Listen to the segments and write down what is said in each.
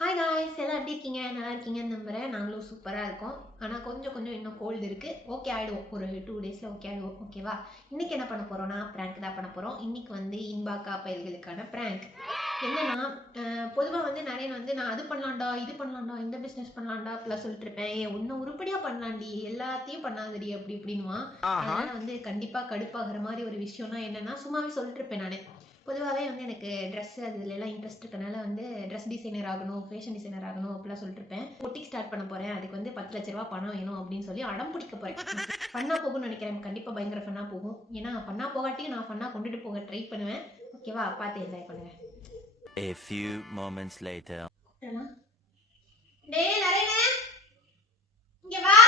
Hi guys, எல்லாம் எப்படி இருக்கீங்க? நல்லா இருக்கீங்கன்னு நம்புகிறேன். நாங்களும் சூப்பராக இருக்கோம். ஆனால் கொஞ்சம் இன்னும் கோல்டு இருக்குது. ஓகே ஆகிடுவோம், ஒரு 2 டேஸில் ஓகே ஆகிடுவோம். ஓகேவா? இன்றைக்கி என்ன பண்ண போகிறோன்னா ப்ராங்க் தான் பண்ண போகிறோம். இன்றைக்கி வந்து இன்பாக்கா பயல்களுக்கான ப்ராங்க் என்னன்னா, பொதுவாக வந்து நிறைய வந்து நான் அது பண்ணலாம்டா, இது பண்ணலாம்டா, இந்த பிஸ்னஸ் பண்ணலாம்டா அப்படிலாம் சொல்லிட்டு இருப்பேன். ஒன்றும் உருப்படியாக பண்ணலாண்டி, எல்லாத்தையும் பண்ணாதடி அப்படி இப்படின்னுவான். அதனால் வந்து கண்டிப்பாக கடுப்பாகிற மாதிரி ஒரு விஷயம்னா என்னென்னா, சும்மாவே சொல்லிட்டு இருப்பேன் நான். பொதுவாகவே வந்து எனக்கு ட்ரெஸ்ஸு அதுலலாம் இன்ட்ரெஸ்ட் இருக்கனால வந்து ட்ரெஸ் டிசைனர் ஆகணும், ஃபேஷன் டிசைனர் ஆகணும் அப்படிலாம் சொல்லிட்டு இருப்பேன். பொட்டிக் ஸ்டார்ட் பண்ண போகிறேன், அதுக்கு வந்து 10 லட்ச ரூபா பணம் வேணும் அப்படின்னு சொல்லி அடம் பிடிக்க போகிறேன். ஃபன்னாக போகும்னு நினைக்கிறேன், கண்டிப்பாக பயங்கர ஃபன்னாக போகும். ஏன்னா ஃபன்னாக போகாட்டியும் நான் ஃபன்னாக கொண்டுட்டு போக ட்ரை பண்ணுவேன். ஓகேவா? பார்த்து என்ஜாய் பண்ணுவேன். A few moments later. டேய் நரேனே, இங்க வா.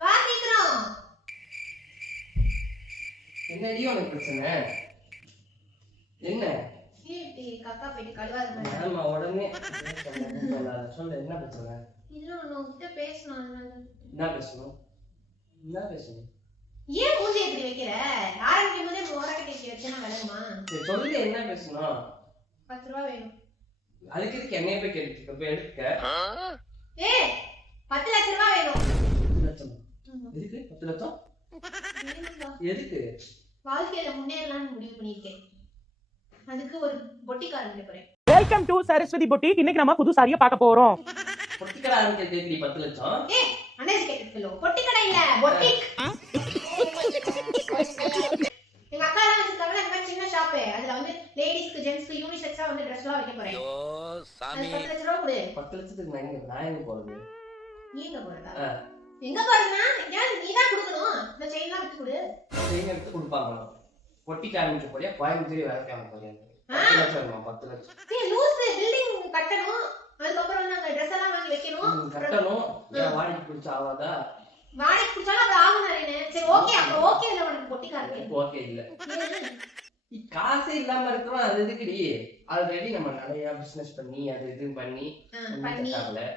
வா சீக்கிரம். என்னடி உனக்கு பிரச்சனை? என்ன ஏடி கக்கா போயிட்டு கழுவாத மாதிரி. ஆமா, உடனே சொல்லு, என்ன பிரச்சனை? இல்ல உன்கிட்ட பேசணும். என்ன பேசணும்? ஏன் மூஞ்சி இப்படி வைக்கிற? ஆரம்பிக்கும் போதே மோராக்கிட்ட இப்படி வச்சா விளங்குமா? சரி சொல்லு, என்ன பேசணும்? 10 ரூபா வேணும். அதுக்கு எதுக்கு என்னைய போய் கேட்டுக்க? போய் எடுக்க. ஏய் 10 லட்ச ரூபா வேணும். 10 லட்சம்? எதுக்கு 10 லட்சம்? எதுக்கு? வாழ்க்கையில முன்னேறலாம்னு முடிவு பண்ணிருக்கேன். அதுக்கு ஒரு பொட்டிக் ஆரம்பிக்க போறேன். Welcome to Saraswati boutique. இன்னைக்கு நம்ம புது சாரியை பார்க்க போறோம். பொட்டிக் கடை ஆரம்பிக்கிறதுக்கு 10 லட்சம்? ஏய் அன்எஜுகேட்டட் ஃபெலோ. பொட்டிக் கடை இல்ல, பொட்டிக். எங்க அக்கா எல்லாம் வச்சிருக்காங்க இந்த மாதிரி சின்ன ஷாப். அதுல வந்து லேடிஸ்க்கு ஜென்ஸ்க்கு யூனிசெக்ஸா வந்து Dressலாம் வைக்க போறேன். ஐயோ சாமி, 10 லட்சம் ரூபாய் கொடு. 10 லட்சத்துக்கு நான் எங்க போறது? நீ எங்க போறதா? எங்க போறதுனா எங்கயாவது நீ தான் கொடுக்கணும். இந்த செயின்லாம் வித்து கொடு. செயின் எடுத்து கொடுப்பாங்க. பொட்டிக் ஆரம்பிக்க போறியா? கோயம்புத்தூர் வேலை கேட்க போறியா? 10 லட்சம் வேணுமா? 10 லட்சம். ஏய் லூஸ், பில்டிங் கட்டணும், அதுக்கப்புறம் வந்து அங்க Dress எல்லாம் வாங்கி வைக்கணும். கட்டணும். ஏன் வாடகை பிடிச்ச ஆவாதா? வாடகை பிடிச்சாலும் அது ஆகும் நானே. சரி ஓகே, அப்ப ஓகே இல்ல உனக்கு பொட்டிக் ஆரம்பிக்க. ஓகே இல்ல. காசே இல்லாம இருக்கிறோம், அது எதுக்குடி? ஆல்ரெடி நம்ம நிறைய பிசினஸ் பண்ணி அது இது பண்ணி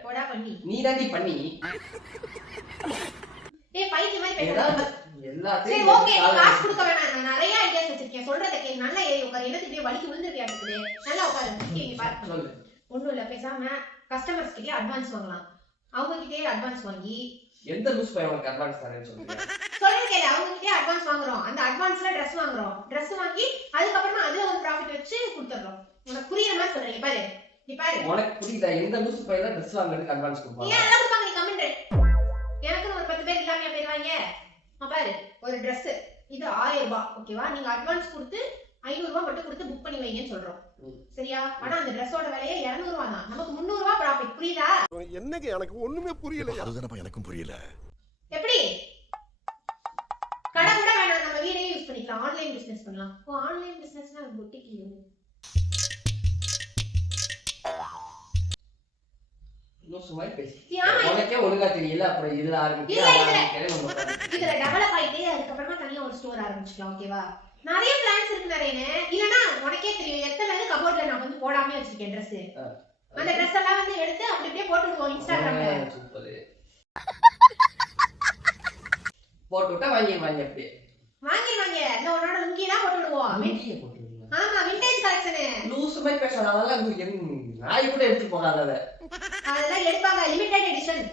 போடா பண்ணி நீ தாண்டி பண்ணி. ஏய் பைத்திய மாதிரி பேசாத. எல்லாத்தையும் சரி ஓகே, நீ காசு கொடுக்க வேணாம். நான் நிறைய ஐடியாஸ் வச்சிருக்கேன், சொல்றத கேளு. நல்லா ஏறி உட்கார். என்னத்துக்கு வலிக்கு விழுந்துறியா இருக்குது? நல்லா உட்காரு. நீ பாரு. சொல்லு. ஒண்ணும் இல்ல, பேசாம கஸ்டமர்ஸ் கிட்டே அட்வான்ஸ் வாங்கலாம். அவங்க கிட்டே அட்வான்ஸ் வாங்கி எந்த லூஸ் பை உங்களுக்கு அட்வான்ஸ் தரேன்னு சொல்றீங்க? சொல்றது கேளு. அவங்க கிட்டே அட்வான்ஸ் வாங்குறோம், அந்த அட்வான்ஸ்ல Dress வாங்குறோம். Dress வாங்கி அதுக்கு அப்புறமா அதுல ஒரு ப்ராஃபிட் வச்சு கொடுத்துறோம். உனக்கு புரியுற மாதிரி சொல்றேன். பாரு நீ பாரு. உனக்கு புரியல? எந்த லூஸ் பைல Dress வாங்குறதுக்கு அட்வான்ஸ் கொடுப்பாங்க? ஏன் எல்லாம் கொடுப்பாங்க? நீ கமெண்ட். எனக்கு ஒரு 10 பேர் இல்லாம போயிடுவாங்க. பாரு ஒரு Dress இது 1000 ரூபாய். ஓகேவா? நீங்க அட்வான்ஸ் கொடுத்து 500 ரூபாய் மட்டும் கொடுத்து புக் பண்ணி வைங்கன்னு சொல்றோம். சரியா? ஆனா அந்த Dressோட விலையே 200 ரூபாய் தான். நமக்கு 300 ரூபாய் ப்ராஃபிட். புரியுதா? என்னங்க எனக்கு ஒண்ணுமே புரியல. அதுதானப்பா எனக்கும் புரியல. எப்படி? கடை கூட வேணாம், நம்ம வீட்லயே யூஸ் பண்ணிக்கலாம். ஆன்லைன் பிசினஸ் பண்ணலாம். ஆன்லைன் பிசினஸ்னா பொட்டிக் இல்ல. லூஸ் மாதிரி பேசி. ஆமா, உனக்கே ஒழுங்கா தெரியல, அப்புறம் இதுல ஆரம்பிக்கிறேன். இதுல டெவலப் ஆயிட்டே அதுக்கு அப்புறமா தனியா ஒரு ஸ்டோர் ஆரம்பிச்சுக்கலாம். ஓகேவா? நிறைய பிளான்ஸ் இருக்கு நிறையனே. இல்லனா உனக்கே தெரியும் எத்தனை கபோர்ட்ல நான் வந்து போடாம வச்சிருக்கேன் Dress. அந்த Dress எல்லாம் வந்து எடுத்து அப்படி அப்படியே போட்டுடுவோம் இன்ஸ்டாகிராம்ல. சூப்பர். போட்டு விட்டா வாங்கிடுவாங்க. அப்படியே வாங்கிடுவாங்க. இந்த ஒரு நாள் லுங்கிலாம் போட்டுடுவோம். லுங்கியே போட்டுடுவீங்க? ஆமா, விண்டேஜ் கலெக்ஷன். லூஸ் மாதிரி பேசாத. அதெல்லாம் நாய் கூட எடுத்து போகாத. அதெல்லாம் எடுப்பாங்க, லிமிடெட் எடிஷன்.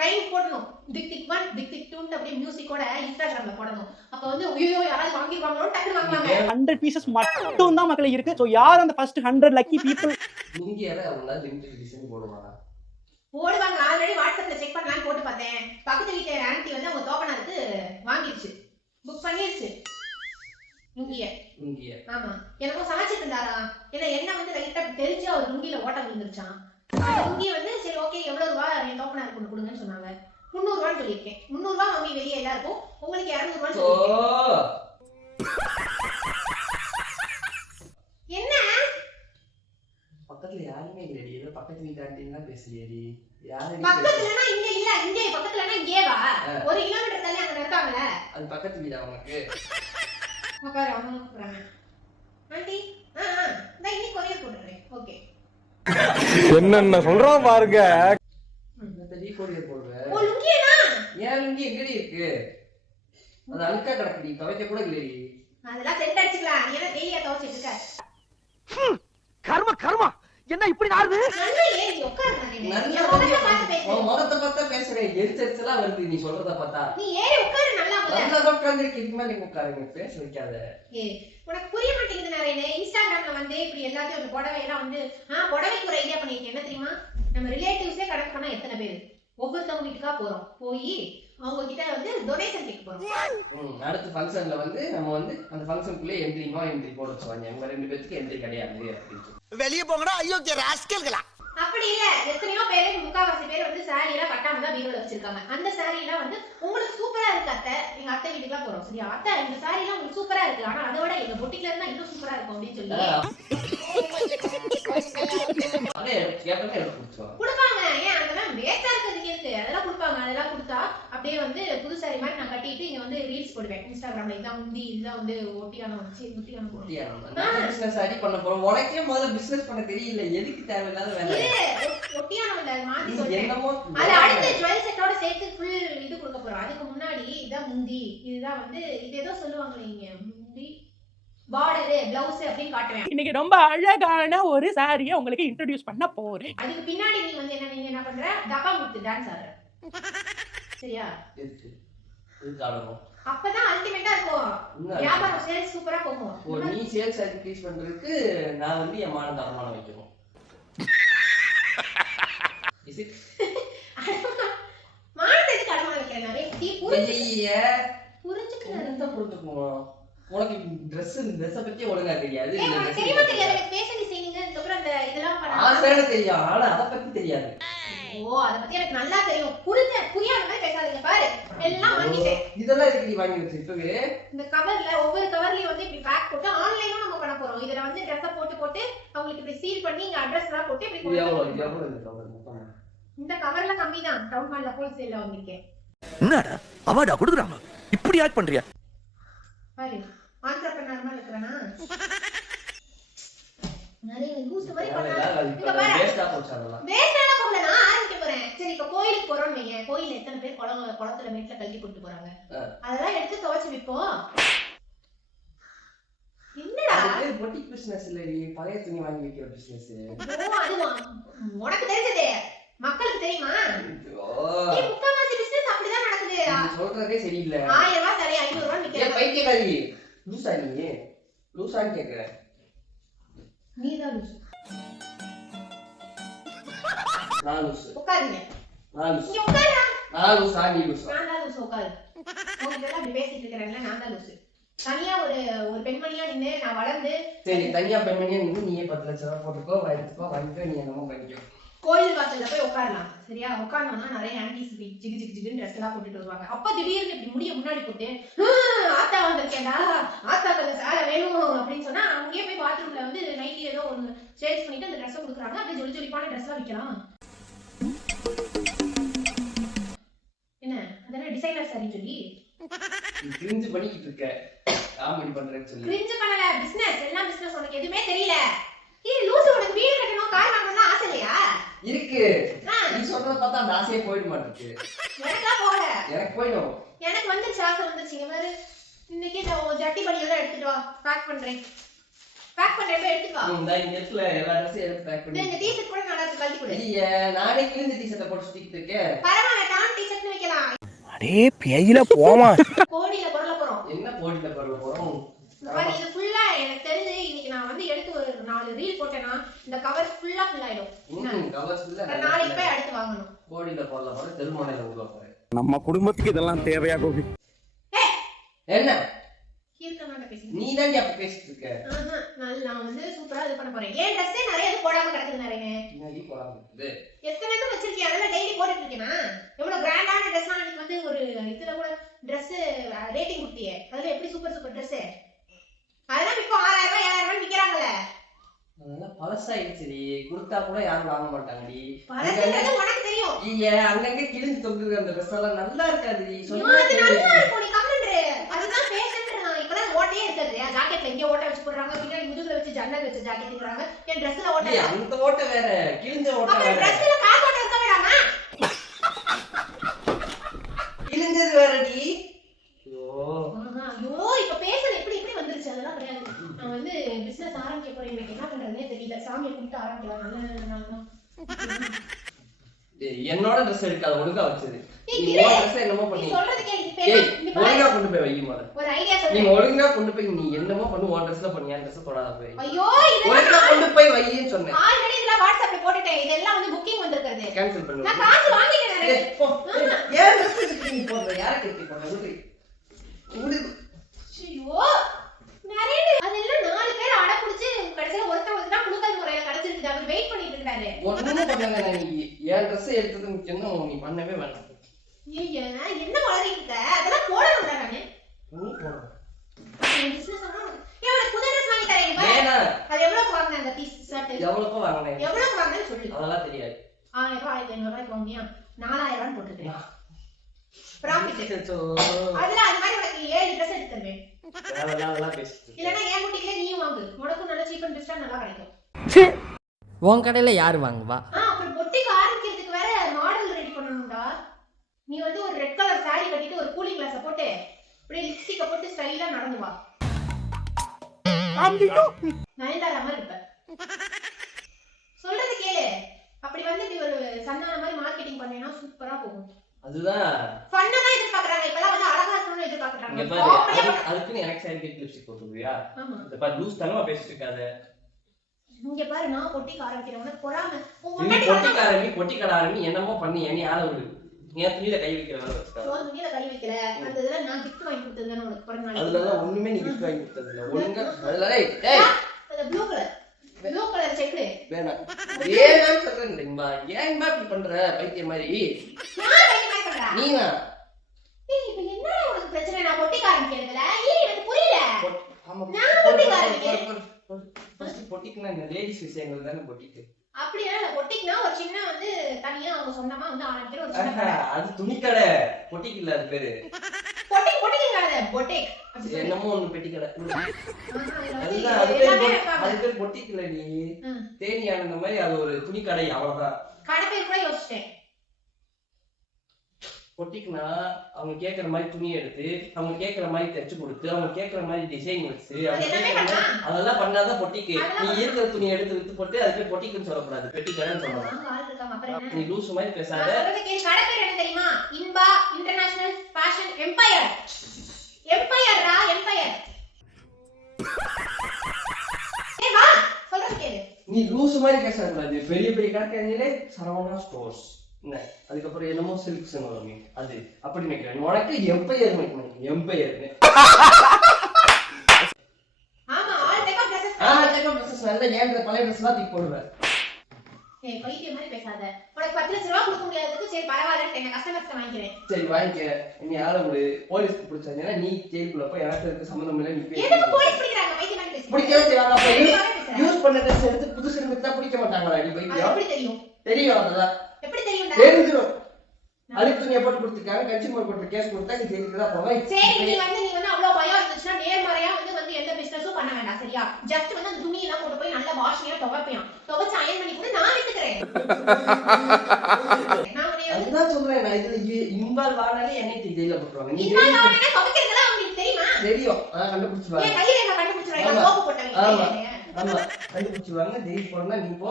டைம் போடணும். டிக் டிக் 1 டிக் டிக் 2 அப்படியே மியூசிக்கோட இன்ஸ்டாகிராம்ல போடணும். அப்ப வந்து ஐயோ யாராவது வாங்கிடுவாங்களோ டக்கு வாங்குவாங்க. 100 பீசஸ் மட்டும் தான் மக்களே இருக்கு. சோ யார் அந்த ஃபர்ஸ்ட் 100 லக்கி பீப்பிள்? லுங்கியால அவங்க லிமிடெட் எடிஷன் போடுவாங்க. போடுவாங்க. ஆல்ரெடி வாட்ஸ்அப்ல செக் பண்ணலாம்னு போட்டு பார்த்தேன். பக்கத்து வீட்டு ஆன்ட்டி வந்து அவங்க தோப்பனாருக்கு வாங்கிடுச்சு, புக் பண்ணிடுச்சு லுங்கிய. ஆமா, எனக்கு சமைச்சிட்டு இருந்தாரா. ஏன்னா என்ன வந்து லைட்டா தெரிஞ்சு அவர் லுங்கில ஓட்ட விழுந்துருச்சான். லுங்கி வந்து சரி ஓகே எவ்வளவு ரூபாய் என் தோப்பனாருக்கு கொண்டு கொடுங்கன்னு சொன்னாங்க. 300 ரூபான்னு சொல்லியிருக்கேன். 300 ரூபாய் வாங்கி வெளியே எல்லாருக்கும், உங்களுக்கு 200 ரூபான்னு சொல்லியிருக்கேன். என்ன பக்கத்துல யாருமே இல்லடி? ஏதோ பக்கத்து வீட்டு ஆண்டினா பேசுறியடி. யாரு பக்கத்துலனா இங்க இல்ல, இங்க பக்கத்துலனா இங்கே வா. 1 கிலோமீட்டர் தள்ளி அங்க இருக்காங்கல. அது பக்கத்து வீடா உனக்கு? உட்காரு, அவங்க கூப்பிடுறாங்க. ஆண்டி நான் இன்னைக்கு கொரியர் போட்டுறேன். ஓகே. என்னென்ன சொல்றான் பாருங்க. டீ கொரியர் போடுற? ஓ லுங்கியனா? ஏன் லுங்கி எங்கடி இருக்கு? அது அழுக்கா கிடக்குடி, துவைக்க கூட இல்லடி. அதெல்லாம் செட் அடிச்சுக்கலாம். நீ என்ன டெய்லியா துவைச்சிட்டு இருக்க? கர்மா கர்மா, என்ன இப்படி நாடுது? நல்லா ஏறி உட்காரு நரேனே. நல்லா என் முகத்தை பார்த்து பேசு. உன் முகத்தை பார்த்தா பேசுறேன். எரிச்செல்லாம் வருது நீ சொல்றத பார்த்தா. நீ ஏறி உட்காரு நல்லா முதல்ல. நல்லா உட்கார்ந்துருக்கு. இதுக்கு மேல நீ உட்காருங்க. பேச வைக்காத. உனக்கு புரிய மாட்டேங்குது நரேனே. இன்ஸ்டாகிராம்ல வந்து இப்படி எல்லாத்தையும் அந்த புடவை எல்லாம் வந்து புடவைக்கு ஒரு ஐடியா பண்ணிருக்கேன். என்ன தெரியுமா? நம்ம ரிலேட்டிவ்ஸே கணக்கு பண்ணா எத்தனை பேர் ஒவ்வொருத்தவங்க வீட்டுக்கா போறோம். போய் அவங்க கிட்ட வந்து டொனேஷன் கேட்க போறோம். அடுத்த ஃபங்க்ஷன்ல வந்து நம்ம வந்து அந்த ஃபங்க்ஷனுக்குள்ளே என்ட்ரி போட சொல்லுவாங்க. உங்க 2 பேருக்கு என்ட்ரி கிடையாது அப்படின்னு. வெளிய போங்கடா. ஐயோ ராஸ்கல்களா. அப்படி இல்ல, எத்தனையோ பேர் முக்காவாசி பேர் வந்து சாரி எல்லாம் கட்டாம தான் பீரோல வச்சிருக்காங்க. அந்த சாரி எல்லாம் வந்து உங்களுக்கு சூப்பரா இருக்கு அத்தை, எங்க அத்தை வீட்டுக்குலாம் போறோம் சரியா, அத்தை இந்த சாரி எல்லாம் உங்களுக்கு சூப்பரா இருக்கு, ஆனா அதோட எங்க பொட்டிக்ல இருந்தா இன்னும் சூப்பரா இருக்கும் அப்படின்னு சொல்லி கொடுப்பாங்க. ஏன் அதெல்லாம் வேஸ்டா இருக்கிறதுக்கு இருக்கு, அதெல்லாம் கொடுப்பாங்க. அதெல்லாம் கொடுத்தா அப்படியே வந்து புது சாரி மாதிரி நான் கட்டிட்டு இங்க வந்து ரீல்ஸ் போடுவேன் இன்ஸ்டாகிராம்ல. இதான் முந்தி, இதுதான் வந்து ஒட்டியான பிசினஸ் ரெடி பண்ண போறோம். உனக்கே முதல்ல பிசினஸ் பண்ண தெரியல, எதுக்கு தேவையில்லாத வேலை? ஒட்டியான இல்ல மாத்தி சொல்றேன். அது அடுத்து ஜுவல் செட்டோட சேர்த்து ஃபுல் இது கொடுக்க போறோம். அதுக்கு முன்னாடி இதான் முந்தி, இதுதான் வந்து இது ஏதோ சொல்லுவாங்க நீங்க முந்தி பார்டர் பிளவுஸ் அப்படினு காட்டுவேன். இன்னைக்கு ரொம்ப அழகான ஒரு சாரியை உங்களுக்கு இன்ட்ரோ듀ஸ் பண்ண போறேன். அதுக்கு பின்னாடி நீ வந்து நீங்க என்ன பண்ற, டப்பா முத்து டான்ஸ் ஆடுற சரியா? எதுக்கு ஆடணும்? அப்பதான் அல்டிமேட்டா இருக்கும், வியாபாரம் சேல்ஸ் சூப்பரா போகும். நீ சேல்ஸ் இன்க்ரீஸ் பண்றதுக்கு நான் வந்து என் மான தரமான வைக்கணும். இஸ் இட் மானத்துக்கு தரமான வைக்கிறேன். நிறைய புரிஞ்சுக்கணும். உனக்கு Dress பத்தி ஒழுங்கா தெரியாது. தெரியுமா தெரியாது? எனக்கு ஃபேஷன் டிசைனிங் அதுக்கப்புறம் அந்த இதெல்லாம் பண்ணா தெரியும், ஆனா அத பத்தி தெரியாது. அத பத்தி எனக்கு நல்லா தெரியும். புரியாத மாதிரி பேசாதீங்க. பாரு எல்லாம் வாங்கிட்டேன். இதெல்லாம் எதுக்கு நீ வாங்கி வச்சிருக்கவே? இந்த கவர்ல ஒவ்வொரு கவர்லயும் வந்து இப்படி பேக் போட்டு ஆன்லைனும் நம்ம பண்ண போறோம். இதுல வந்து Dress போட்டு அவங்களுக்கு இப்படி சீல் பண்ணி இங்க அட்ரஸ் எல்லாம் போட்டு இப்படி எவ்வளவு இந்த கவர் மொத்தமா? இந்த கவர்ல கம்மி தான். டவுன் ஹால்ல ஹோல்சேல்ல வாங்கிருக்கேன். என்னடா அவார்டா கொடுக்குறாங்க, இப்படி ஆக்ட் பண்றியா? பாரு ஆண்டர்பிரனர் மாதிரி இருக்கறனா? நிறைய லூஸ் மாதிரி பண்ணாத. இங்க பாரு வேஸ்டா போச்சாடலாம். வேஸ்டால போகல, நான் ஆரம்பிக்க போறேன். சரி இப்ப கோயிலுக்கு போறோம் வைங்க. கோயில்ல எத்தனை பேர் குளத்துல மேட்ல கழட்டி போட்டு போறாங்க. அதெல்லாம் எடுத்து துவைச்சு விப்போம். என்னடா இது பொட்டிக் பிசினஸ் இல்லடி, பழைய துணி வாங்கி விக்கிற பிசினஸ். ஓ அதுவா? உனக்கு தெரிஞ்சதே மக்களுக்கு தெரியுமா? நீ முக்காவாசி பிசினஸ் அப்படிதான் நடக்குது. நீ சொல்றதே சரியில்லை. 1000 ரூபாய் தரே 500 ரூபாய் விக்கிறேன். ஏ பைத்தியக்காரி, லூசா நீ? லூசான்னு கேக்குறேன். நீதான் லூசு. நான் லூசு. உட்காருங்க. நான் லூசு. நீ உட்காருடா. நான் லூசா நீ லூசா? நான் தான் லூசு. உட்காரு. உன்கிட்ட அப்படி பேசிட்டு இருக்கறேன்ல, நான் தான் லூசு. தனியா ஒரு பெண்மணியா நின்னு நான் வளர்ந்து. சரி தனியா பெண்மணியா நின்னு நீயே 10 லட்சம் ரூபாய் போட்டுக்கோ, வாங்கிக்கோ, நீ என்னமோ பண்ணிக்கோ. கோயில் வாசல்ல போய் உட்காரலாம் சரியா? உட்கார்ந்தோம்னா நிறைய ஆன்டிஸ் ஜிகு ஜிகு ஜிகுன்னு ட்ரெஸ் எல்லாம் போட்டுட்டு வருவாங்க. அப்ப திடீர்னு இப்படி முடிய முன்னாடி போட்டு ஆத்தா வந்திருக்கேன்டா, ஆத்தா கொஞ்சம் சார வேணும் அப்படின்னு சொன்னா அங்கேயே போய் பாத்ரூம்ல வந்து நைட்டி ஏதோ ஒண்ணு சேல்ஸ் பண்ணிட்டு அந்த ட்ரெஸ் கொடுக்குறாங்க. அப்படியே ஜொலி ஜொலிப்பான ட்ரெஸ் எல்லாம் விற்கலாம். என்ன அதெல்லாம் டிசைனர் சாரி சொல்லி கிரிஞ்சு பண்ணிட்டு இருக்க, காமெடி பண்றேன்னு சொல்லி. கிரிஞ்சு பண்ணல, பிசினஸ் எல்லாம் பிசினஸ். உனக்கு எதுவுமே தெரியல. ஏய் லூசு, உனக்கு வீடு கட்டணும் கார் வாங்கணும்னு ஆசை இல்லையா? இருக்கு. நீ சொல்றத பார்த்தா அந்த ஆசையே போயிட மாட்டேங்குது. எனக்கா போகல. எனக்கு போய்டும். எனக்கு வந்து சாச வந்துருச்சு. பாரு இன்னைக்கு நான் ஜட்டி படியெல்லாம் எடுத்துட்டு வா, பேக் பண்றேன். பேக் பண்றேன், போய் எடுத்துட்டு வா. இந்த நெட்ல எல்லா ட்ரெஸ்ஸையும் எடுத்து பேக் பண்ணி. இந்த டீ-ஷர்ட் கூட நல்லா இருக்கு, கழட்டி கொடு. இல்லையே நானே கிழிஞ்ச டீ-ஷர்ட்ட போட்டு சுத்திட்டு இருக்கேன். பரவாயில்லை, நான் டீ-ஷர்ட்னு வைக்கலாம். அடே பேயில போமா. கோடியில பொறல போறோம். என்ன கோடியில பொறல போறோம்? பாரு இது ஃபுல்லா எனக்கு தெரிஞ்சு இன்னைக்கு நான் வந்து எடுத்து ஒரு 4 ரீல் போட்டேனா இந்த கவர் ஃபுல்லா ஃபில் ஆயிடும். கவர் ஃபுல்லா நாளைக்கு போய் அடுத்து வாங்கணும். கோடியில போறல போற தெருமனையில உள்ள போறேன். நம்ம குடும்பத்துக்கு இதெல்லாம் தேவையா கோபி? என்ன கீர்த்தனாட்ட பேசி நீ தான் அப்ப பேசிட்டு இருக்க. நான் வந்து சூப்பரா இது பண்ண போறேன். ஏன் Dress நிறைய இது போடாம கிடக்குது நிறைய. என்னடி போடாம இருக்குது? எத்தனை இது வச்சிருக்கீங்க? அதெல்லாம் டெய்லி போட்டுட்டு இருக்கேனா? எவ்வளவு கிராண்டான Dress அன்னைக்கு வந்து ஒரு இதுல கூட Dress ரேட்டிங் கொடுத்தியே. அதுல எப்படி சூப்பர் Dress. அதெல்லாம் இப்போ 6000 ரூபாய் 7000 ரூபாய் விக்கறாங்கல. அதெல்லாம் பழசாயிடுச்சுடி, குடுத்தா கூட யாரும் வாங்க மாட்டாங்கடி. பழசுன்றது உனக்கு தெரியும். இல்ல அங்கங்க கிழிஞ்சு தொங்குது அந்த Dress எல்லாம் நல்லா இருக்காதுடி. சொன்னா அது நல்லா இருக்கும், நீ கமெண்ட்ற. அதுதான் ஃபேஷன்ன்றா. இப்பலாம் ஓட்டையே இருக்காது. ஜாக்கெட்ல இங்க ஓட்டை வச்சு போடுறாங்க, பின்னாடி முதுகுல வச்சு ஜன்னல் வச்சு ஜாக்கெட்ங்கறாங்க. என் Dressல ஓட்டை இல்ல. அந்த ஓட்டை வேற, கிழிஞ்ச ஓட்டை வேற. Dressல காக்கோட்டை இருக்க வேண்டாமா? கிழிஞ்சது வேறடி. ஐயோ இப்ப பேசுறது எப்படி வந்துருச்சு? அதெல்லாம் கிடையாது. நான் வந்து பிசினஸ் ஆரம்பிக்க போறேன். எனக்கு என்ன பண்றதுனே தெரியல. சாமியை கும்பிட்டு ஆரம்பிக்கலாம். நல்ல நாள் தான். என்னோட ட்ரெஸ் எடுக்காத ஒழுங்கா வச்சது. ஏய், நீ இரு. உன் ட்ரெஸ் என்னமோ நீ பண்ணி சொல்றது கேளு. இப்ப ஏய் இங்க பாரு. ஒழுங்கா கொண்டு போய் வை முதல்ல. ஒரு ஐடியா நீ சொல்றேன். ஒழுங்கா கொண்டு போய் நீ என்னமோ பண்ணு உன் ட்ரெஸ்ல பண்ணி என் ட்ரெஸ் தொடாத போய். ஐயோ ஒழுங்கா இதெல்லாம் கொண்டு போய் வைன்னு சொன்னேன். ஆல்ரெடி இதெல்லாம் வாட்ஸ்அப்ல போட்டுட்டேன். இதெல்லாம் வந்து புக்கிங் வந்திருக்கிறது. கேன்சல் பண்ணு. நான் காசு வாங்கிட்டேன். ஏய், போ. ஏன் ட்ரெஸ் எடுத்து நீ போடுற? யாரை கட்டி போடுற? விடு. ஐயோ நிறைய அதெல்லாம் 4 பேர் அட புடிச்சு கடைசில ஒருத்தர் தான் குளுக்கல் முறையில கிடைச்சிருக்கு. அவர் வெயிட் பண்ணிட்டு இருக்காரு. ஒண்ணுமே பண்ணல. நீ என் ட்ரெஸ் எடுத்தது முக்கியம் தான். நீ பண்ணவே வேண்டாம். ஐயா என்ன வளரிட்டு இருக்க? அதெல்லாம் போடணும்டா நானு. நீ போடு. பிசினஸ் ஆனா எனக்கு புது ட்ரெஸ் வாங்கி தரேன் பாரு. வேணா. அது எவ்வளவு வாங்குன அந்த பீஸ் ஷர்ட்? எவ்வளவுக்கு வாங்குனேன்? எவ்வளவு வாங்குனேன்னு சொல்லு. அதெல்லாம் தெரியாது. 1000 ரூபாய் 1500 ரூபாய்க்கு வாங்கியா? 4000 ரூபாய் போட்டுட்டேன். ப்ராஃபிட். அதுல அது மாதிரி உனக்கு 7 ட்ரெஸ் எடுத்து தருவேன். அதெல்லாம் பேசிட்டு. இல்லனா என் புட்டிக்ல நீயும் வாங்கு. உனக்கு நல்ல சீப் அண்ட் பெஸ்டா நல்லா கிடைக்கும். உன் கடையில யாரு வாங்குவா? அப்புறம் பொட்டிக்கு ஆரம்பிக்கிறதுக்கு வேற மாடல் ரெடி பண்ணணும்டா. நீ வந்து ஒரு ரெட் கலர் saree கட்டிட்டு ஒரு கூலிங் கிளாஸ் போட்டு அப்படியே லிப்ஸ்டிக்க போட்டு ஸ்டைலா நடந்து வா. நயன்தாரா மாதிரி இருப்ப. சொல்றது கேளு. அப்படி வந்து இப்படி ஒரு சந்தான மாதிரி மார்க்கெட்டிங் பண்ணேனா சூப்பரா போகும். அதுதான் ஃபன்னா தான் எதிர்பார்க்கறாங்க. இப்பலாம் வந்து அழகா இருக்கணும்னு இங்க எதிர்பார்க்கறாங்க. பாரு. அதுக்கு எனக்கு சாரி கட்டி லிப்ஸ்டிக் போட்டுவியா? ஆமா. இந்த பாரு லூஸ் தனமா பேசிட்டு இருக்காத. இங்க பாரு நான் பொட்டிக்கு ஆரம்பிக்கிறேன். உனக்கு பொறாம. நீ பொட்டிக்காரமி என்னமோ பண்ணி நீ ஆள விடு. நீ துணியில கை வைக்கிற வேலை வச்சுக்காத. சோ துணியில கை வைக்கல. அந்த இதெல்லாம் நான் gift வாங்கி கொடுத்தது தான உனக்கு பிறந்த நாளைக்கு. அதுலலாம் ஒண்ணுமே நீ gift வாங்கி கொடுத்தது இல்ல. ஒழுங்கா அதெல்லாம் ஏய் அந்த ப்ளூ கலர் செக் வேணாம். ஏன் சொல்றேன் தெரியுமா? ஏன் இப்படி பண்ற பைத்தியம் மாதிரி? நான் வைக்க மாட்டேன்டா. நீனா ஏய் இப்போ என்ன உனக்கு பிரச்சனை? நான் பொட்டிக்கு ஆரம்பிக்கிறதுல ஏய் எனக்கு புரியல. ஆமா நான் பொட்டிக்காரன். ஃபர்ஸ்ட் பொட்டிக்குனா இந்த லேடிஸ் விஷயங்கள் தானே பொட்டிக்கு. அப்படியே இல்ல பொட்டிக்னா ஒரு சின்ன வந்து தனியா அவங்க சொந்தமா வந்து ஆரம்பிக்கிற ஒரு சின்ன கடை. அது துணி கடை. பொட்டிக்கு இல்ல அது பேரு. பொட்டிக்ங்கறத பொட்டிக். என்னமோ ஒண்ணு பெட்டி கடை. அதுதான் அது பேர் பொட்டிக்கு இல்ல நீ. தேனி ஆனந்த மாதிரி அது ஒரு துணி கடை அவ்வளவுதான். கடை பேர் கூட யோசிச்சேன். பொட்டிக்குனா அவங்க கேக்குற மாதிரி துணி எடுத்து அவங்க கேக்குற மாதிரி தச்சு கொடுத்து அவங்க கேக்குற மாதிரி டிசைன் வச்சு அதெல்லாம் பண்ணாதான் பொட்டிக்கு. நீ இருக்கிற துணி எடுத்து வித்து போட்டு அதுக்கு பொட்டிக்குன்னு சொல்லக்கூடாது. பெட்டி கடைன்னு சொல்லணும். நீ லூசு மாதிரி பேசாத. கடை பேர் என்ன தெரியுமா? Inba international fashion empire. எம்பயர்டா எம்பயர். ஏய் வா சொல்றது கேளு. நீ லூசு மாதிரி பேசக்கூடாது. பெரிய பெரிய கடையிலே சரவணா ஸ்டோர்ஸ் என்ன அதுக்கப்புறம் என்னமோ சில்க்ஸ் அது அப்படி நினைக்கிறேன். உனக்கு எம்பையர் நினைக்கிறேன். எம்பையர்னு ஆமா ஆல் டைப் ஆஃப் ட்ரெஸ்ஸஸ் நல்ல ஏன் பழைய ட்ரெஸ் எல்லாம் தூக்கி போடுவேன். ஏய் பைத்தியம் மாதிரி பேசாத. உனக்கு 10 லட்சம் ரூபாய் கொடுக்க முடியாததுக்கு சரி பரவாயில்லை என்ன கஸ்டமர்ஸ் வாங்கிக்கிறேன். சரி வாங்கிக்க. நீ ஆள விடு. போலீஸ்க்கு பிடிச்சாங்கன்னா நீ ஜெயிலுக்குள்ள போய் எனக்கு இருக்க சம்பந்தம் இல்லை. நீ எதுக்கு போலீஸ் பிடிக்கறாங்க? பைத்தியம் மாதிரி பேசுற. பிடிக்கவே செய்வாங்க. அப்ப யூஸ் பண்ண ட்ரெஸ் எடுத்து புதுசு எடுத்தா பிடிக்க மாட்டாங்களா? நீ பைத்தியம். எப்படி தெரியும்? தெரியும். அதெல்லாம் எப்படி தெரியும்டா? தெரிஞ்சிரும். அதுக்கு துணியை போட்டு கொடுத்துருக்காங்க. கன்சியூமர் கோர்ட்ல கேஸ் கொடுத்தா நீ ஜெயிலுக்கு தான் போவ. சரி நீ வந்து அவ்வளவு பயம் இருந்துச்சுன்னா நேர்மறையா வந்து எந்த பிசினஸும் பண்ண வேண்டாம் சரியா? ஜஸ்ட் வந்து அந்த துணி எல்லாம் கொண்டு போய் நல்லா வாஷிங்கா துவைச்சு அயன் பண்ணி கூட நான் வித்துக்கிறேன். அதுதான் சொல்றேன். நான் இதுல இன்வால்வ் ஆனாலே என்னை ஜெயில போட்டுருவாங்க. நீ துவைக்கிறதெல்லாம் உங்களுக்கு தெரியுமா? தெரியும். கண்டுபிடிச்சிருவாங்க. என் கையில நான் கண்டுபிடிச்சிருவேன். சோப்பு போட்டவங்க. ஆமா கண்டுபிடிச்சிருவாங்க. ஜெயிலுக்கு போனா நீ போ.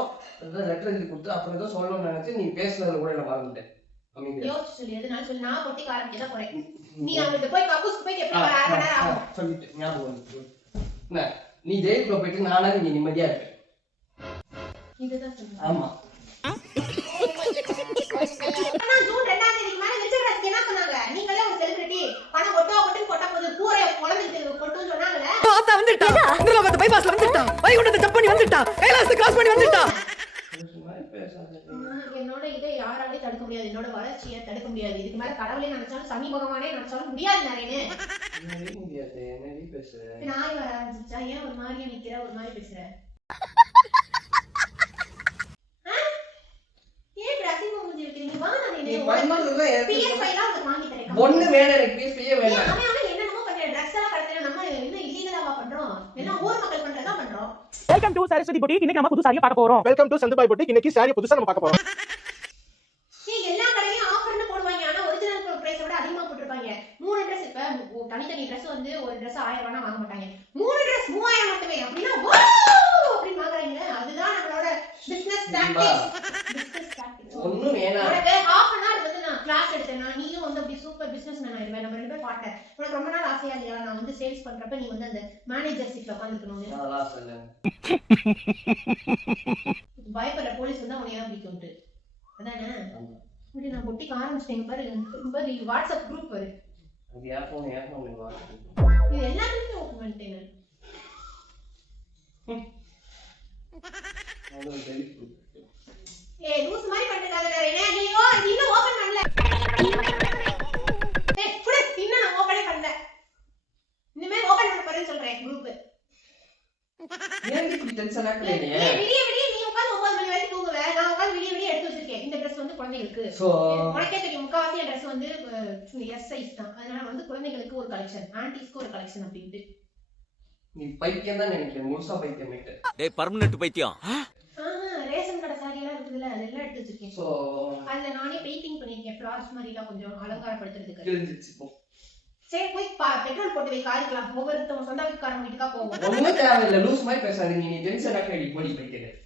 லெட்டர் எழுதி கொடுத்து அப்புறம் ஏதோ சொல்லணும்னு நினைச்சு நீ பேசுனதுல கூட நான் மறந்துட்டேன். யோசிச்சு சொல்லி எதுனால சொல்லி நான் பொட்டிக்கு ஆரம்பிக்க போறேன். நீ அங்கிட்டு போய் கக்கூஸ்க்கு போய் எப்படி வர 1/2 மணி நேரம் ஆகும். சொல்லிட்டு ஞாபகம் வந்து என்ன நீ ஜெயிலுக்குள்ள போயிட்டு நானா நீ நிம்மதியா இருப்ப. இதுதான் சொல்றேன். ஆமா ஆனா ஜூன் 2ஆம் தேதிக்கு மேல விஜயராஜ் என்ன சொன்னாங்க? நீங்களே ஒரு செலிபிரிட்டி பணம் கொட்டா போது கூரை குழந்தைக்கு கொட்டுன்னு சொன்னாங்கல. ஆத்தா வந்துட்டா. இந்திரலோகத்து பைபாஸ்ல வந்துட்டா. வைகுண்டத்தை ஜம்ப் பண்ணி வந்துட்டா. கைலாசத்தை கிராஸ் பண்ணி வந்துட்டா. என்னோட இதை யாராலையும் தடுக்க முடியாது. என்னோட வளர்ச்சியை தடுக்க முடியாது. இதுக்கு மேல கடவுளே நினைச்சாலும் சனி பகவானே நினைச்சாலும் முடியாது. நிறைய முடியாது. என்ன பேசுற? நாய் வர ஆரம்பிச்சா ஏன் ஒரு மாதிரியா நிக்கிற? ஒரு மாதிரி பேசுற? ஏன் அசிங்க மூஞ்சி வைக்கிறீங்க? வா நான் நீ பண்ணதுதான் PS5 லாம் உங்களுக்கு வாங்கி தரேன். ஒண்ணு வேணாம். எனக்கு PS5 வேணாம். அவன் என்னென்னமோ பண்ற ட்ரக்ஸ் எல்லாம் கடத்துற. நம்ம என்ன இல்லீகலாவா பண்றோம்? எல்லாம் ஊர் மக்கள் பண்றதா பண்றோம். Welcome to Saraswati boutique. இன்னைக்கு நம்ம புது சாரியை பார்க்க போறோம். Welcome to Santhubai boutique. இன்னைக்கு சாரி புதுசா நம்ம பார்க்க போறோம். எல்லா கடையிலயும் ஆஃபர்னு போடுவாங்க. ஆனா ஒரிஜினல் பிரைஸை விட அதிகமா போட்டுருப்பாங்க. 3 Dress இப்ப தனித்தனி Dress வந்து ஒரு Dress 1000 ரூபாய் வாங்க மாட்டாங்க. 3 Dress 3000 மட்டுமே. அப்படினா வாவ் அப்படி வாங்குறாங்க. அதுதான் நம்மளோட ஒண்ணும் வேணாம். உனக்கு half an hour வந்து நான் கிளாஸ் எடுத்தேன்னா நீயும் வந்து அப்படி சூப்பர் பிசினஸ்மேன் ஆயிடுவே. நம்ம ரெண்டு பேரும் பார்ட்னர். உனக்கு ரொம்ப நாள் ஆசையா இல்லையா நான் வந்து சேல்ஸ் பண்றப்ப நீ வந்து அந்த மேனேஜர் சீட்ல உட்கார்ந்துக்கணும். அதெல்லாம் சொல்ல. பயப்படுற போலீஸ் வந்து உன்னை தான் பிடிக்கும்ட்டு. அதானே? இப்படி நான் பொட்டிக்கு ஆரம்பிச்சிட்டேன் பாரு. பாரு வாட்ஸ்அப் குரூப் பாரு. அது யார் ஃபோன் வா. இது எல்லாத்தையும் ஓபன் பண்ணிட்டேன். அது டெலிட் குரூப். ஏய் லூஸ் மாதிரி பண்ணிட்டாத ரேனே. நீயோ இது இன்னும் ஓபன் பண்ணல. ஏய் புடி இன்னும் நான் ஓபனே பண்ணல. இனிமே ஓபன் பண்ண போறேன்னு சொல்றேன் குரூப். ஏன் இப்படி டென்ஷன் ஆக்குறீங்க? ஏய் விடிய நீ உட்கார்ந்து 9 மணி வரைக்கும் தூங்குவே. நான் உட்கார்ந்து விடிய எடுத்து வச்சிருக்கேன். இந்த Dress வந்து குழந்தைகளுக்கு. சோ உனக்கே தெரியும் முக்காவாசி Dress வந்து எஸ் சைஸ் தான். அதனால வந்து குழந்தைகளுக்கு ஒரு கலெக்ஷன், ஆன்ட்டிஸ்க்கு ஒரு கலெக்ஷன் அப்படிட்டு. நீ பைத்தியம் தான் நினைக்கிறேன். முழுசா பைத்தியம் ஆயிட்ட. டேய் பர்மனன்ட் பைத்தியம். ரேஷன் கடை சாரி எல்லாம் இருக்குதுல அதெல்லாம் எடுத்து வச்சிருக்கேன். சோ அதுல நானே பெயிண்டிங் பண்ணிருக்கேன். ஃப்ளார்ஸ் மாதிரி எல்லாம் கொஞ்சம் அலங்காரப்படுத்துறதுக்கு. தெரிஞ்சிச்சு போ. சரி போய் பெட்ரோல் போட்டு போய் காரிக்கலாம். ஒவ்வொருத்தவங்க சொந்த வீட்டுக்காரங்க வீட்டுக்கா போவோம். ஒண்ணும் தேவையில்ல. லூஸ் மாதிரி பேசாதீங்க. நீ டென்ஷன் ஆக்கடி போடி பைத்தியம்.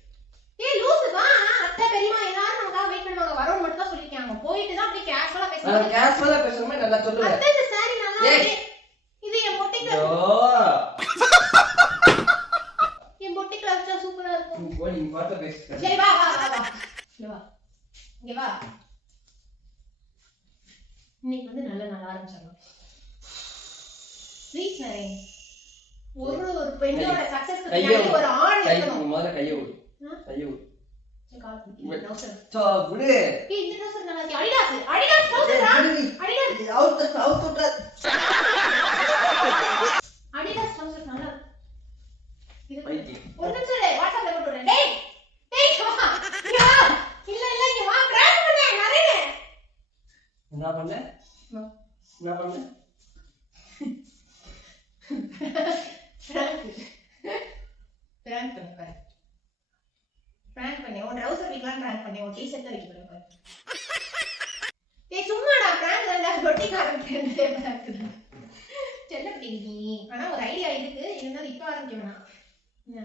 ஏய் லூசு வா. அத்தை பெரியம்மா எல்லாரும் நமக்காக வெயிட் பண்ணுவாங்க. வரவும் மட்டும் தான் சொல்லிருக்காங்க. போயிட்டு தான் அப்படியே கேஷுவலா நான் பேசுவாங்க. கேஷுவலா பேசுறமே நல்லா சொல்லுவேன். அத்தை இந்த சாரி நல்லா ஏய். இருக்கு. இது என் பொட்டிக்கு ஐயோ என் பொட்டிக்கு வச்சா சூப்பரா இருக்கும். நீ போடி நீ பாட்ட பேசு. சரி வா வா வா வா. இங்க வா. இங்க வா. இன்னைக்கு வந்து நல்ல நாள் ஆரம்பிச்சாங்க. ப்ளீஸ் நரேன். ஒரு பெண்ணோட சக்சஸ்க்கு பின்னாடி ஒரு ஆண் இருக்கணும். முதல்ல கையை விடு. கையை விடு. சரி கால் பிடி. நௌசர். சோ விடு. ஏய் இந்த நௌசர் நல்லா இருக்கு. Adidas நௌசர்டா. Adidas out Adidas Nowsher நல்லா இருக்கு. இது பைத்தியம். ஒரு நிமிஷம் இரு. வாட்ஸ்அப்ல போட்டு விடுறேன். டேய் டேய் வா. இங்க வா. இல்ல இங்க வா. பிராங்க் பண்ணு நரேன். என்ன பண்ண? என்ன பண்ண? பிராங்க் பண்ணு பாரு. பிராங்க் பண்ணு. உன் ட்ரவுசர் வைக்கலாம் பிராங்க் பண்ணு. உன் டீ-ஷர்ட் வைக்க போறேன் பாரு. ஏய் சும்மாடா பிராங்க் இல்ல ரொட்டிக்காரன் செல்லப்படி நீ. ஆனா ஒரு ஐடியா இருக்கு. இருந்தாலும் இப்ப ஆரம்பிக்க வேணாம்.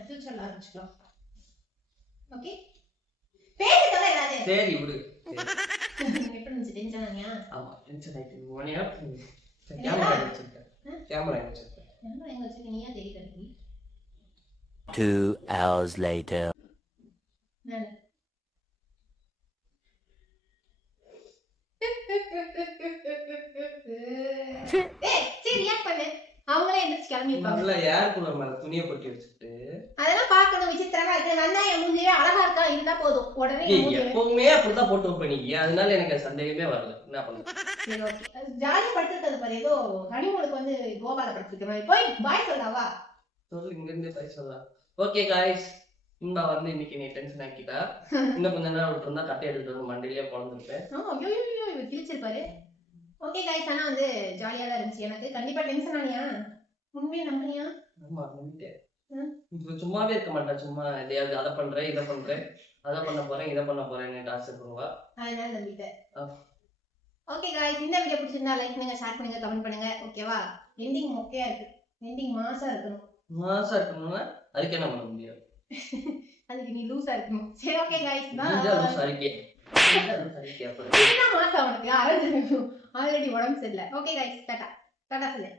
ஃபியூச்சர்ல ஆரம்பிச்சுக்கலாம். ஓகே பேசுறதா ஏதாவது. சரி விடு. எப்படி இருந்துச்சு டென்ஷன் ஆனியா? ஆமா டென்ஷன் ஆயிட்டு. ஒனியா கேமரா வச்சிருக்கேன். கேமரா வச்சிருக்கேன். என்ன எங்க வச்சிருக்க நீயா தெரியல நீ. 2 hours later. நான் ஏய் சரி ரியாக்ட் பண்ணு. அவங்களே எந்திரச்சு கிளம்பி இருப்பாங்க. நல்ல ஏர் கூலர் மேல துணியை கொட்டி வச்சுட்டு அதெல்லாம் பார்க்கணும். விசித்திரமா இருக்கு. நல்லா என் மூஞ்சியே அழகா இருக்கா இருந்தா போதும். உடனே என் மூஞ்சி எப்பவுமே அப்படிதான் போட்டு வைப்பீங்க. அதனால எனக்கு சந்தேகமே வரல. என்ன பண்ண ஜாலியா படுத்துருக்கிறது பாரு. ஏதோ ஹனிமூனுக்கு வந்து கோவால படுத்துருக்கேன். போய் பாய் சொல்லவா சொல்லு. இங்க இருந்து பேச சொல்லலாம். ஓகே காய்ஸ் இன்பா வந்து இன்னைக்கு நீ டென்ஷன் ஆக்கிட்டா. இன்னும் கொஞ்ச நேரம் விட்டுருந்தா கட்டை எடுத்துட்டு வந்து மண்டிலேயே பொழந்துருப்பேன். ஐயோ இவர் கிழிச்சிருப்பாரு. ஓகே காய்ஸ் ஆனா வந்து ஜாலியா தான் இருந்துச்சு. எனக்கு கண்டிப்பா டென்ஷன் ஆனியா? உண்மையே நம்பினியா? ஆமா நம்பிட்டேன். இது சும்மாவே இருக்க மாட்டேன். சும்மா எதையாவது அதை பண்றேன் இதை பண்றேன் அதை பண்ண போறேன் இதை பண்ண போறேன்னு டார்ச்சர் பண்ணுவா. அதனால நம்பிட்டேன். ஓகே காய்ஸ் இந்த வீடியோ பிடிச்சிருந்தா லைக் பண்ணுங்க, ஷேர் பண்ணுங்க, கமெண்ட் பண்ணுங்க. ஓகேவா? எண்டிங் மொக்கையா இருக்கு. எண்டிங் மாசா இருக்கணும். மாசா இருக்கணும்னா அதுக்கு என்ன பண்ண முடியாது? அதுக்கு நீ லூசா இருக்கணும். சரி ஓகே காய்ஸ் சரிக்கே என்ன மாசா உனக்கு அரஞ்சு ஆல்ரெடி உடம்பு சரியில்லை. ஓகே காய்ஸ் டாடா டாடா சொல்லு.